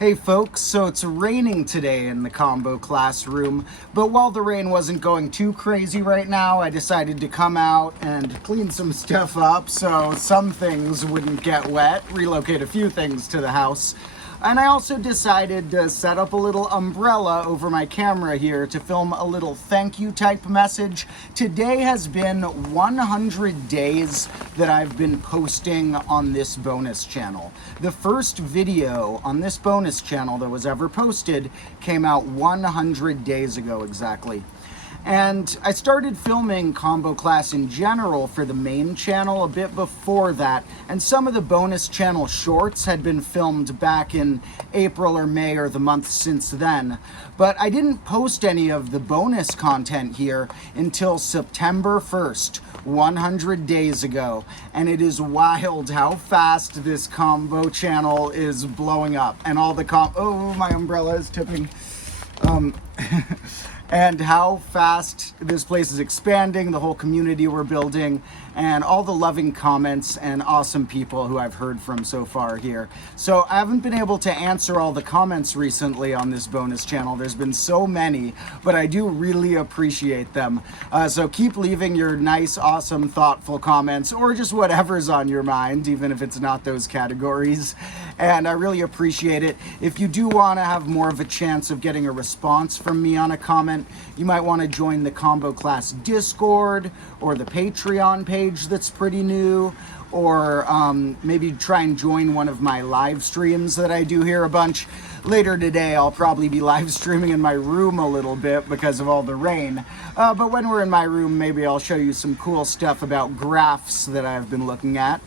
Hey folks, so it's raining today in the combo classroom, but while the rain wasn't going too crazy right now, I decided to come out and clean some stuff up so some things wouldn't get wet, relocate a few things to the house. And I also decided to set up a little umbrella over my camera here to film a little thank you type message. Today has been 100 days that I've been posting on this bonus channel. The first video on this bonus channel that was ever posted came out 100 days ago exactly. And I started filming Combo Class in general for the main channel a bit before that, and some of the bonus channel shorts had been filmed back in April or May or the month since then. But I didn't post any of the bonus content here until September 1st, 100 days ago. And it is wild how fast this combo channel is blowing up. And all the oh, my umbrella is tipping. And how fast this place is expanding, the whole community we're building, and all the loving comments and awesome people who I've heard from so far here. So I haven't been able to answer all the comments recently on this bonus channel. There's been so many, but I do really appreciate them. So keep leaving your nice, awesome, thoughtful comments, or just whatever's on your mind, even if it's not those categories. And I really appreciate it. If you do want to have more of a chance of getting a response from me on a comment, you might want to join the Combo Class Discord or the Patreon page that's pretty new, or maybe try and join one of my live streams that I do here a bunch. Later today, I'll probably be live streaming in my room a little bit because of all the rain. But when we're in my room, maybe I'll show you some cool stuff about graphs that I've been looking at.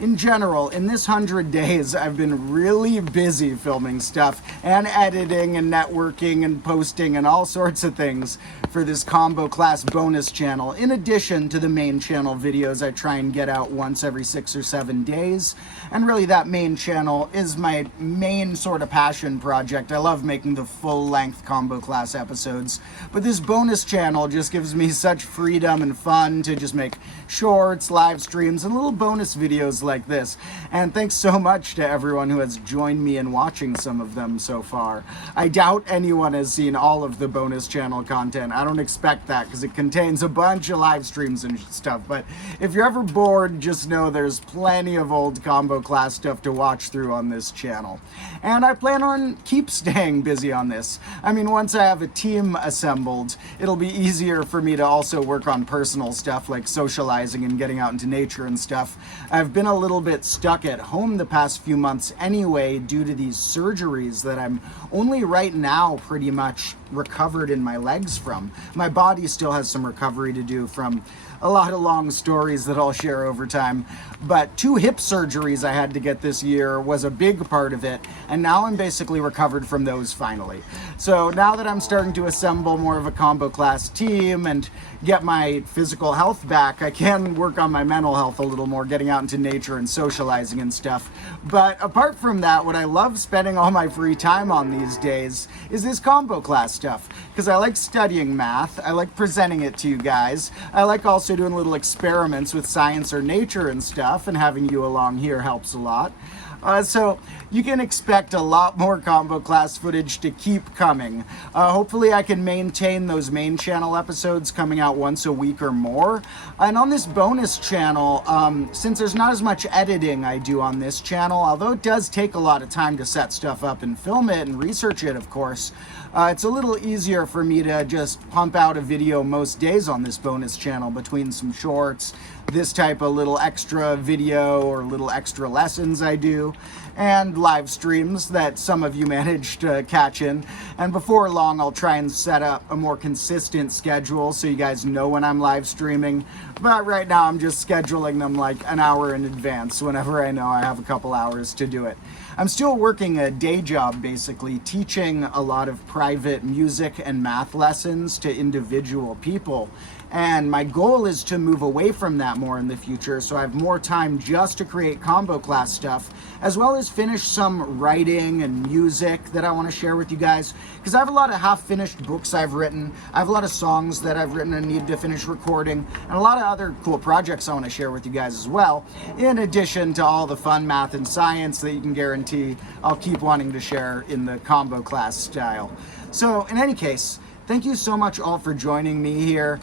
In general, in this 100 days, I've been really busy filming stuff and editing and networking and posting and all sorts of things for this Combo Class bonus channel, in addition to the main channel videos I try and get out once every 6 or 7 days. And really that main channel is my main sort of passion project. I love making the full-length Combo Class episodes, but this bonus channel just gives me such freedom and fun to just make shorts, live streams, and little bonus videos like this. And thanks so much to everyone who has joined me in watching some of them so far. I doubt anyone has seen all of the bonus channel content. I don't expect that because it contains a bunch of live streams and stuff. But if you're ever bored, just know there's plenty of old Combo Class stuff to watch through on this channel. And I plan on keep staying busy on this. I mean, once I have a team assembled, it'll be easier for me to also work on personal stuff like socializing and getting out into nature and stuff. I've been a little bit stuck at home the past few months anyway due to these surgeries that I'm only right now pretty much recovered in my legs from. My body still has some recovery to do from a lot of long stories that I'll share over time, but 2 hip surgeries I had to get this year was a big part of it, and now I'm basically recovered from those finally. So now that I'm starting to assemble more of a Combo Class team and get my physical health back, I can work on my mental health a little more, getting out into nature and socializing and stuff. But apart from that, what I love spending all my free time on these days is this Combo Class stuff, because I like studying math, I like presenting it to you guys, I like also doing little experiments with science or nature and stuff, and having you along here helps a lot. So you can expect a lot more Combo Class footage to keep coming. Hopefully I can maintain those main channel episodes coming out once a week or more. And on this bonus channel, since there's not as much editing I do on this channel, although it does take a lot of time to set stuff up and film it and research it, of course, it's a little easier for me to just pump out a video most days on this bonus channel between some shorts, this type of little extra video or little extra lessons I do, and live streams that some of you managed to catch in. And before long, I'll try and set up a more consistent schedule so you guys know when I'm live streaming. But right now, I'm just scheduling them like an hour in advance whenever I know I have a couple hours to do it. I'm still working a day job, basically, teaching a lot of private music and math lessons to individual people. And my goal is to move away from that more in the future, so I have more time just to create combo class stuff, as well as finish some writing and music that I want to share with you guys, because I have a lot of half-finished books I've written, I have a lot of songs that I've written and need to finish recording, and a lot of other cool projects I want to share with you guys as well, in addition to all the fun math and science that you can guarantee I'll keep wanting to share in the combo class style. So in any case, thank you so much all for joining me here.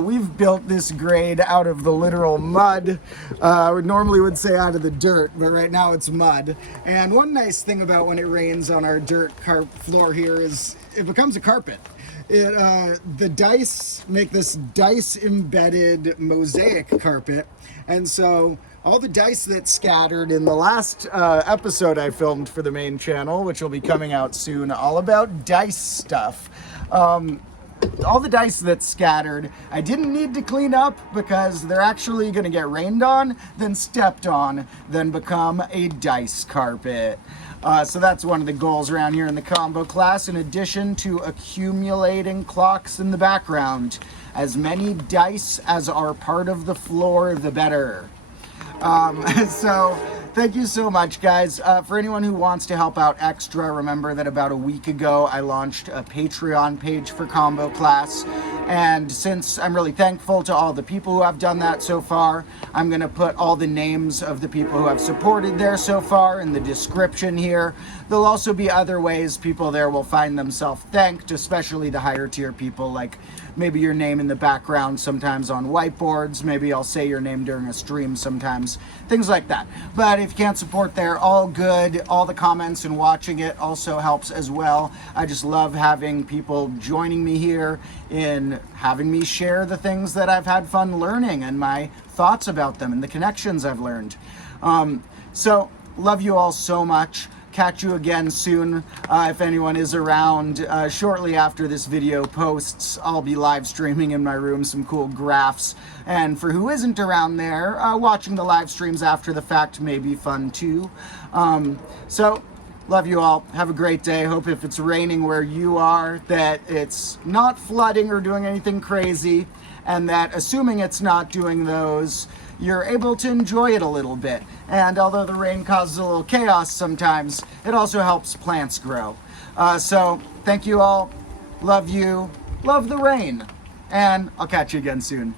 We've built this grade out of the literal mud. We normally would say out of the dirt, but right now it's mud. And one nice thing about when it rains on our dirt floor here is it becomes a carpet. The dice make this dice-embedded mosaic carpet, and so all the dice that scattered in the last episode I filmed for the main channel, which will be coming out soon, all about dice stuff. All the dice that scattered, I didn't need to clean up because they're actually going to get rained on, then stepped on, then become a dice carpet. So that's one of the goals around here in the combo class, in addition to accumulating clocks in the background. As many dice as are part of the floor, the better. So thank you so much, guys. For anyone who wants to help out extra, remember that about a week ago I launched a Patreon page for Combo Class, and since I'm really thankful to all the people who have done that so far, I'm going to put all the names of the people who have supported there so far in the description here. There'll also be other ways people there will find themselves thanked, especially the higher tier people, like maybe your name in the background sometimes on whiteboards, maybe I'll say your name during a stream sometimes, things like that. But if you can't support there, all good. All the comments and watching it also helps as well. I just love having people joining me here in having me share the things that I've had fun learning and my thoughts about them and the connections I've learned. So love you all so much. Catch you again soon. If anyone is around, shortly after this video posts, I'll be live streaming in my room some cool graphs. And for who isn't around there, watching the live streams after the fact may be fun too. So love you all. Have a great day. Hope if it's raining where you are, that it's not flooding or doing anything crazy, and that assuming it's not doing those, you're able to enjoy it a little bit. And although the rain causes a little chaos sometimes, it also helps plants grow. So thank you all. Love you. Love the rain. And I'll catch you again soon.